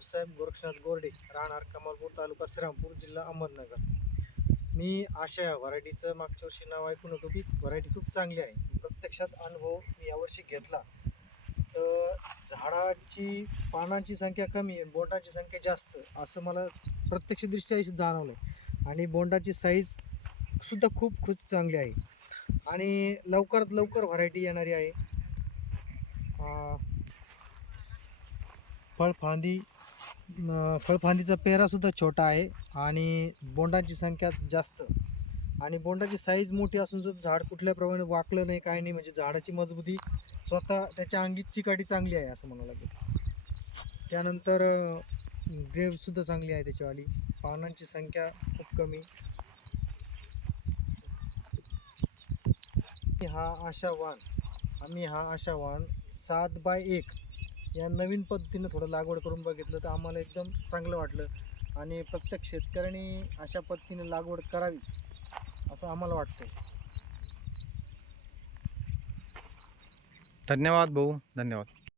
भाऊसाहेब गोरक्षनाथ गोरडे राहणार कमालपूर तालुका श्रीरामपूर जिल्हा अहमदनगर. मी अशा या व्हरायटीचं मागच्या वर्षी नाव ऐकून होतो की व्हरायटी खूप चांगली आहे. प्रत्यक्षात अनुभव मी यावर्षी घेतला. तर झाडाची पानांची संख्या कमी आहे बोंडाची संख्या जास्त असं मला प्रत्यक्षदृष्ट्या जाणवलं आहे आणि बोंडाची साईज सुद्धा खूप खूप चांगली आहे. आणि लवकरात लवकर व्हरायटी येणारी आहे. फळफांदी फळफांदीचा पेरासुद्धा छोटा आहे आणि बोंडांची संख्या जास्त. आणि बोंडाची साईज मोठी असून जर झाड कुठल्याप्रमाणे वाकलं नाही काय नाही म्हणजे झाडाची मजबूती स्वतः त्याच्या अंगीत चिकाटी चांगली आहे असं म्हणावं लागेल. त्यानंतर ग्रेवसुद्धा चांगली आहे त्याच्यावाली. पानांची संख्या खूप कमी. हा आशावान. आम्ही हा आशावान सात बाय एक. या नवीन पद्धतीनं थोडं लागवड करून बघितलं तर आम्हाला एकदम चांगलं वाटलं. आणि प्रत्येक शेतकऱ्यांनी अशा पद्धतीने लागवड करावी असं आम्हाला वाटतं धन्यवाद भाऊ धन्यवाद.